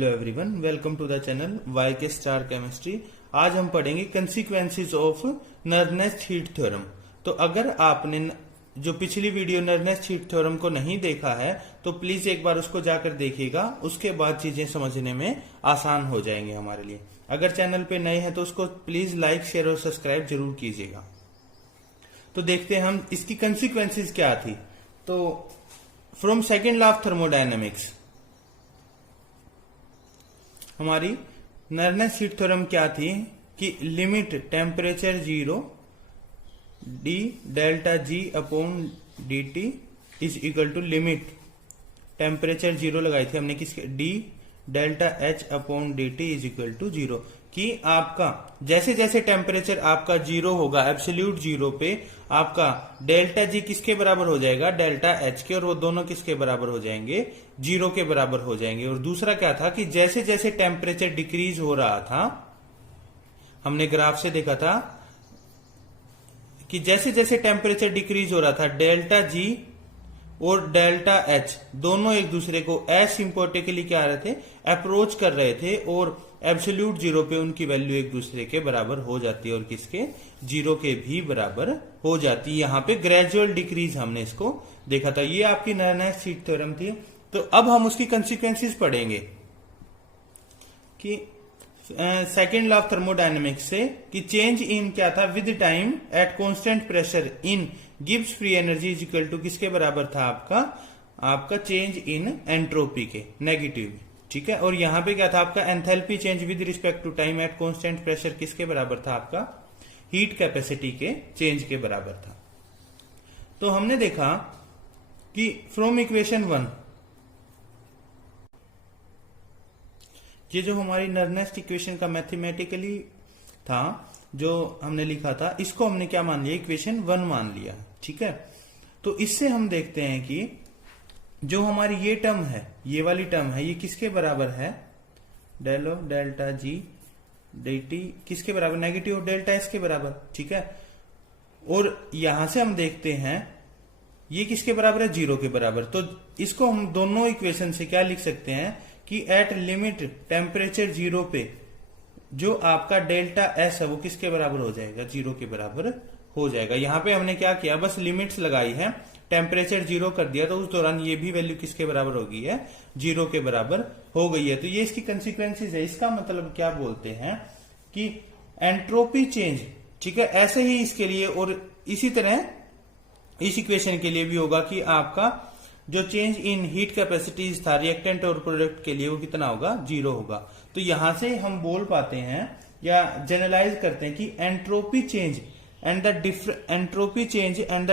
Hello everyone, welcome to the channel YK star chemistry. आज हम पढ़ेंगे consequences of Nernst heat theorem. तो अगर आपने जो पिछली वीडियो नर्नेस्ट हीट थ्योरम को नहीं देखा है तो प्लीज एक बार उसको जाकर देखिएगा, उसके बाद चीजें समझने में आसान हो जाएंगे हमारे लिए। अगर चैनल पे नए हैं तो उसको प्लीज लाइक, शेयर और सब्सक्राइब जरूर कीजिएगा। तो देखते हैं हम इसकी कंसीक्वेंसेस क्या थी। तो from second law of thermodynamics हमारी नर्नेस्ट हीट थ्योरम क्या थी कि limit temperature 0 D delta G upon D T is equal to limit temperature 0 लगाई थी हमने किसके, D delta H upon D T is equal to 0 कि आपका जैसे जैसे टेम्परेचर आपका 0 होगा, एब्सोल्यूट 0 पे आपका डेल्टा जी किसके बराबर हो जाएगा, डेल्टा एच के, और वो दोनों किसके बराबर हो जाएंगे, 0 के बराबर हो जाएंगे। और दूसरा क्या था कि जैसे जैसे टेम्परेचर डिक्रीज हो रहा था, हमने ग्राफ से देखा था कि जैसे जैसे टेम्परेचर डिक्रीज हो रहा था डेल्टा जी और डेल्टा एच दोनों एक दूसरे को एसिम्पोटिकली क्या आ रहे थे, अप्रोच कर रहे थे, और एब्सोल्यूट 0 पे उनकी वैल्यू एक दूसरे के बराबर हो जाती है और किसके, 0 के भी बराबर हो जाती है। यहाँ पे ग्रेजुअल डिक्रीज हमने इसको देखा था। ये आपकी नर्नेस्ट हीट थ्योरम थी। तो अब हम उसकी कंसिक्वेंसेस पढ़ेंगे कि सेकेंड लॉ ऑफ थर्मोडायनेमिक्स से कि चेंज इन क्या था, with time at constant pressure in Gibbs free energy is equal to किसके बराबर था, आपका चेंज इन एंट्रोपी के, नेगेटिव। ठीक है। और यहां पे क्या था आपका, enthalpy change with respect to time at constant pressure किसके बराबर था, आपका हीट कैपेसिटी के चेंज के बराबर था। तो हमने देखा कि फ्रॉम इक्वेशन 1 ये जो हमारी नर्नेस्ट इक्वेशन का मैथमेटिकली था जो हमने लिखा था, इसको हमने क्या मान लिया, इक्वेशन 1 मान लिया। ठीक है। तो इससे हम देखते हैं कि जो हमारी ये टर्म है, ये वाली टर्म है, ये किसके बराबर है, del of delta G D T किसके बराबर, नेगेटिव ऑफ डेल्टा एस के बराबर। ठीक है। और यहां से हम देखते हैं ये किसके बराबर है, 0 के बराबर। तो इसको हम दोनों इक्वेशन से क्या लिख सकते हैं कि एट लिमिट टेम्परेचर 0 पे जो आपका डेल्टा एस है वो किसके बराबर हो जाएगा, 0 के बराबर हो जाएगा। यहां पे हमने क्या किया, बस लिमिट्स लगाई है, टेम्परेचर 0 कर दिया, तो उस दौरान ये भी वैल्यू किसके बराबर हो गई है, 0 के बराबर हो गई है। तो ये इसकी कंसिक्वेंसेस है। इसका मतलब क्या बोलते हैं कि एंट्रोपी चेंज, ठीक है, ऐसे ही इसके लिए और इसी तरह इस इक्वेशन के लिए भी होगा कि आपका जो चेंज इन हीट कैपेसिटीज था रिएक्टेंट और प्रोडक्ट के लिए वो कितना होगा, 0 होगा। तो यहां से हम बोल पाते हैं या जनरलाइज करते हैं कि entropy change and the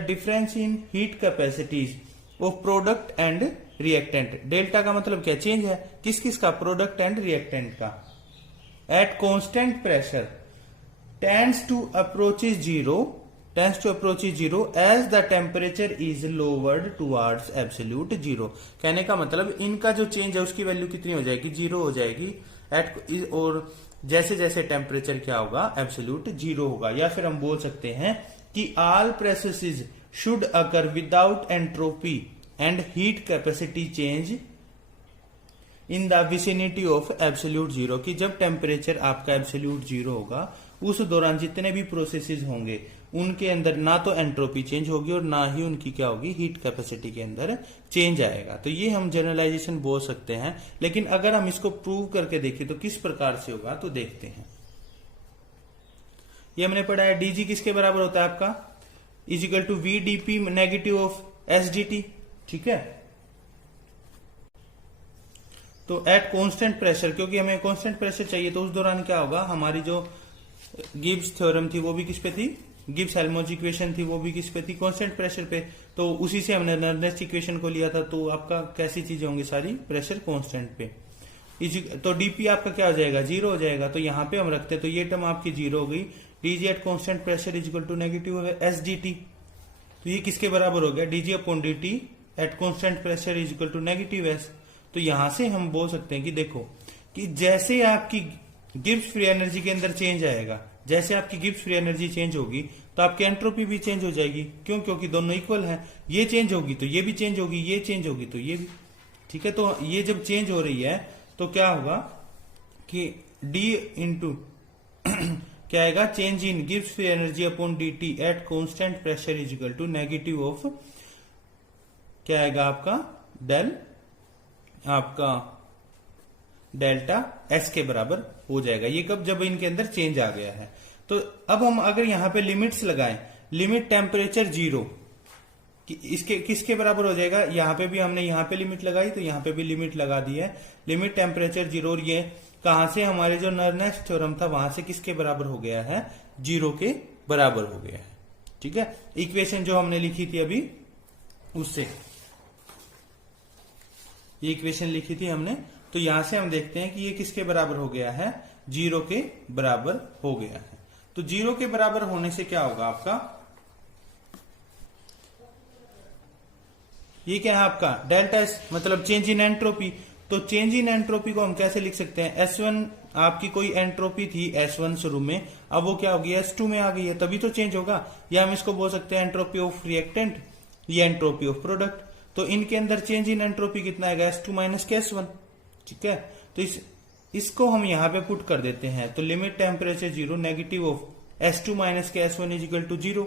difference in heat capacities of product and reactant। Delta का मतलब क्या, चेंज है किस किस का, प्रोडक्ट एंड रिएक्टेंट का, at constant pressure tends to approach 0 as the temperature is lowered towards absolute 0। कहने का मतलब इनका जो चेंज है उसकी वैल्यू कितनी हो जाएगी, 0 हो जाएगी और जैसे जैसे टेम्परेचर क्या होगा, एब्सोल्यूट 0 होगा। या फिर हम बोल सकते हैं कि all processes should occur without entropy and heat capacity change in the vicinity of absolute 0, कि जब टेम्परेचर आपका एब्सोल्यूट 0 होगा उस दौरान जितने भी प्रोसेसेस होंगे उनके अंदर ना तो एंट्रोपी चेंज होगी और ना ही उनकी क्या होगी, हीट कैपेसिटी के अंदर चेंज आएगा। तो ये हम जनरलाइजेशन बोल सकते हैं। लेकिन अगर हम इसको प्रूव करके देखें तो किस प्रकार से होगा, तो देखते हैं। ये हमने पढ़ा है डीजी किसके बराबर होता है आपका, is equal to V DP negative of S D T. ठीक है। तो एट कांस्टेंट प्रेशर, क्योंकि हमें कांस्टेंट प्रेशर चाहिए, तो उस दौरान क्या होगा, हमारी जो गिब्स थ्योरम थी वो भी किस पे थी, गिब्स हेल्महोल्ट्ज इक्वेशन थी वो भी किस पे थी, कांस्टेंट प्रेशर पे। तो उसी से हमने नर्नेस्ट इक्वेशन को लिया था। तो आपका कैसी चीजें होंगी सारी, प्रेशर कांस्टेंट पे, तो डीपी आपका क्या हो जाएगा, 0 हो जाएगा। तो यहां पे हम रखते हैं, तो ये टर्म आपकी 0 हो गई। DG at constant pressure is equal to negative S D T, तो ये किसके बराबर हो गया, DG upon D T at constant pressure is equal to negative S. तो यहां से हम बोल सकते हैं कि देखो कि जैसे आपकी गिब्स फ्री एनर्जी के अंदर चेंज आएगा, जैसे आपकी गिब्स फ्री एनर्जी चेंज होगी तो आपकी एंट्रोपी भी चेंज हो जाएगी। क्यों, क्योंकि दोनों इक्वल हैं। ये चेंज होगी तो ये भी चेंज होगी, ये चेंज होगी तो ये भी। ठीक है। तो ये जब चेंज हो रही है तो क्या होगा कि d इंटू क्या आएगा, change in Gibbs free energy upon dt at constant pressure is equal to negative of क्या आएगा आपका डेल्टा S के बराबर हो जाएगा। ये कब, जब इनके अंदर चेंज आ गया है। तो अब हम अगर यहां पे लिमिट्स लगाएं, लिमिट टेम्परेचर 0 इसके किसके बराबर हो जाएगा, यहां पे भी हमने यहां पे लिमिट लगाई तो यहां पे भी लिमिट लगा दी है, लिमिट टेम्परेचर 0, और ये कहां से, हमारे जो नर्नेस थ्योरम था वहां से किसके बराबर हो गया है, 0 के बराबर हो गया है। ठीक है, इक्वेशन जो हमने लिखी थी अभी उससे ये इक्वेशन लिखी थी हमने, तो यहां से हम देखते हैं कि ये किसके बराबर हो गया है, 0 के बराबर हो गया है। तो 0 के बराबर होने से क्या होगा आपका, ये क्या है आपका डेल्टा एस, मतलब चेंज इन एंट्रोपी। तो चेंज इन एंट्रोपी को हम कैसे लिख सकते हैं, S1 आपकी कोई एंट्रोपी थी S1 शुरू में, अब वो क्या होगी S2 में आ गई है, तभी तो चेंज होगा। या हम इसको बोल सकते हैं एंट्रोपी ऑफ रिएक्टेंट या एंट्रोपी ऑफ प्रोडक्ट। तो इनके अंदर चेंज इन एंट्रोपी कितना आएगा, S2 माइनस के S1। ठीक है, तो इसको हम यहां पे पुट कर देते हैं, तो limit temperature 0 negative of S2 minus के S1 इज इक्वल टू 0।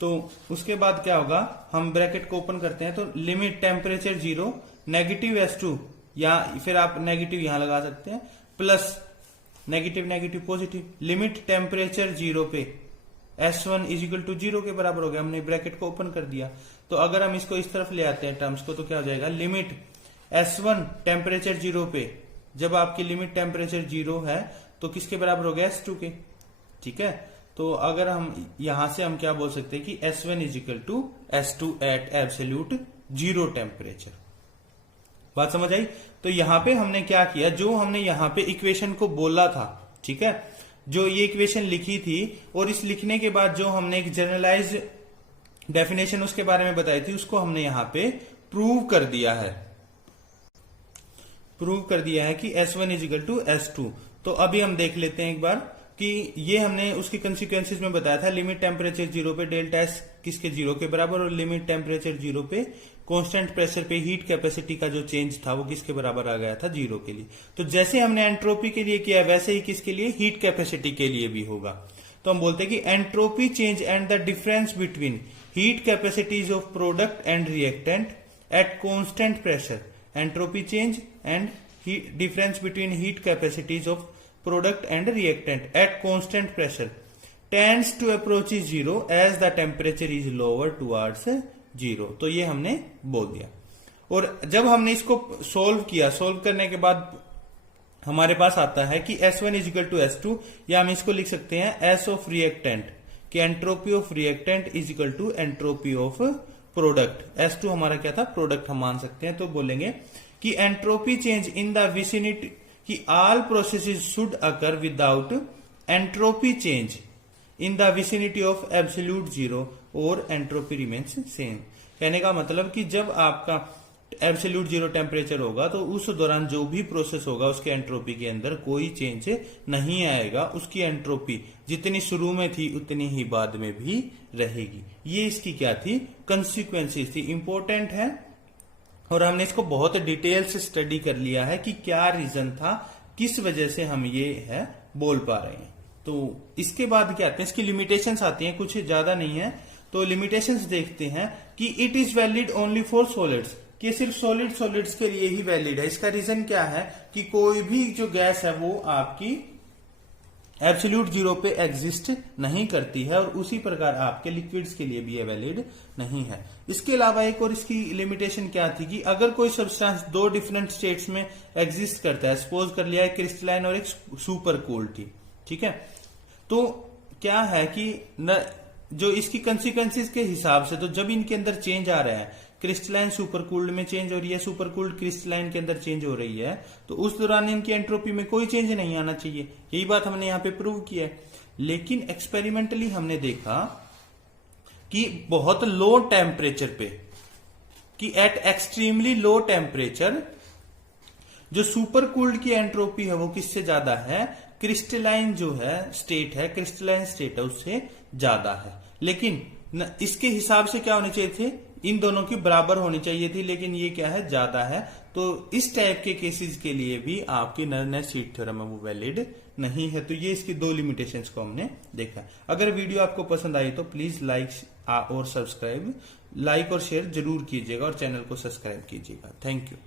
तो उसके बाद क्या होगा, हम ब्रैकेट को ओपन करते हैं, तो लिमिट टेम्परेचर 0 नेगेटिव S2, या फिर आप नेगेटिव यहां लगा सकते हैं, plus negative negative positive, limit temperature 0 पे S1 इज इक्वल टू 0 के बराबर हो गया। हमने ब्रैकेट को ओपन कर दिया, तो अगर हम इसको इस तरफ ले आते हैं टर्म्स को, तो क्या हो जाएगा, लिमिट S1 टेम्परेचर 0 पे, जब आपकी लिमिट टेम्परेचर 0 है तो किसके बराबर हो गया, S2 के। ठीक है, तो अगर हम यहां से हम क्या बोल सकते हैं कि S1 is equal to S2 at absolute 0 temperature. बात समझ आई। तो यहां पे हमने क्या किया, जो हमने यहां पे इक्वेशन को बोला था, ठीक है, जो ये इक्वेशन लिखी थी, और इस लिखने के बाद जो हमने एक जनरलाइज डेफिनेशन उसके बारे में बताई थी, उसको हमने यहां पे प्रूव कर दिया है, कि S1 is equal to S2। तो अभी हम देख लेते हैं एक बार कि ये हमने उसकी कंसिक्वेंसेज में बताया था, लिमिट टेम्परेचर 0 पे डेल्टा एस किसके 0 के बराबर, और लिमिट टेम्परेचर 0 पे कांस्टेंट प्रेशर पे हीट कैपेसिटी का जो चेंज था वो किसके बराबर आ गया था, 0 के लिए। तो जैसे हमने एंट्रोपी के लिए किया वैसे ही किसके लिए, हीट कैपेसिटी के लिए भी होगा। तो हम बोलते हैं कि entropy change and the difference between heat capacities of product and reactant eight constant pressure, entropy change and difference between heat capacities of product and reactant at constant pressure tends to approach 0 as the temperature is lower towards 0। तो ये हमने बोल दिया। और जब हमने इसको solve किया, सोल्व करने के बाद हमारे पास आता है कि S1 is equal to S2, या हम इसको लिख सकते हैं S ऑफ रिएक्टेंट, कि entropy of reactant is equal to entropy of product. S2 हमारा क्या था, प्रोडक्ट हम मान सकते हैं। तो बोलेंगे कि entropy change in the vicinity, कि all processes should occur without entropy change in the vicinity of absolute 0 और एंट्रोपी रिमेन्स सेम। कहने का मतलब कि जब आपका एब्सोल्यूट 0 टेम्परेचर होगा तो उस दौरान जो भी प्रोसेस होगा उसके एंट्रोपी के अंदर कोई चेंज नहीं आएगा, उसकी एंट्रोपी जितनी शुरू में थी उतनी ही बाद में भी रहेगी। ये इसकी क्या थी, कंसिक्वेंसेस थी, इंपॉर्टेंट है, और हमने इसको बहुत डिटेल से स्टडी कर लिया है कि क्या रीजन था, किस वजह से हम ये है बोल पा रहे हैं। तो इसके बाद क्या आते हैं, इसकी लिमिटेशंस आती हैं, कुछ ज्यादा नहीं है। तो लिमिटेशंस देखते हैं कि it is valid only for solids, कि सिर्फ सॉलिड्स के लिए ही वैलिड है। इसका रीजन क्या है कि कोई भी जो गैस है वो आपकी एब्सोल्यूट 0 पे एग्जिस्ट नहीं करती है, और उसी प्रकार आपके लिक्विड्स के लिए भी ये वैलिड नहीं है। इसके अलावा एक और इसकी लिमिटेशन क्या थी कि अगर कोई सब्सटेंस 2 डिफरेंट स्टेट्स में एग्जिस्ट करता है, सपोज कर लिया है क्रिस्टलाइन और एक सुपर कूल्ड थी, ठीक है, तो क्या है कि जो इसकी कंसिक्वेंसेस के हिसाब से, तो जब इनके अंदर चेंज आ रहा है, क्रिस्टलाइन सुपर कूल्ड में चेंज हो रही है, सुपर कूल्ड क्रिस्टलाइन के अंदर चेंज हो रही है, तो उस दौरान इनकी एंट्रोपी में कोई चेंज नहीं आना चाहिए। यही बात हमने यहां पे प्रूव किया है। लेकिन एक्सपेरिमेंटली हमने देखा कि बहुत लो टेम्परेचर पे, कि एट एक्सट्रीमली लो टेम्परेचर जो सुपर कूल्ड की एंट्रोपी है वो किससे ज्यादा है, क्रिस्टलाइन जो है स्टेट है, क्रिस्टलाइन स्टेट है उससे ज्यादा है। लेकिन इसके हिसाब से क्या होने चाहिए थे, इन दोनों की बराबर होनी चाहिए थी, लेकिन ये क्या है, ज्यादा है। तो इस टाइप के केसेस के लिए भी आपकी नल नेट सीट थ्योरम है वो वैलिड नहीं है। तो ये इसकी दो लिमिटेशंस को हमने देखा। अगर वीडियो आपको पसंद आई तो प्लीज लाइक और शेयर जरूर कीजिएगा और चैनल को सब्सक्राइब कीजिएगा। Thank you.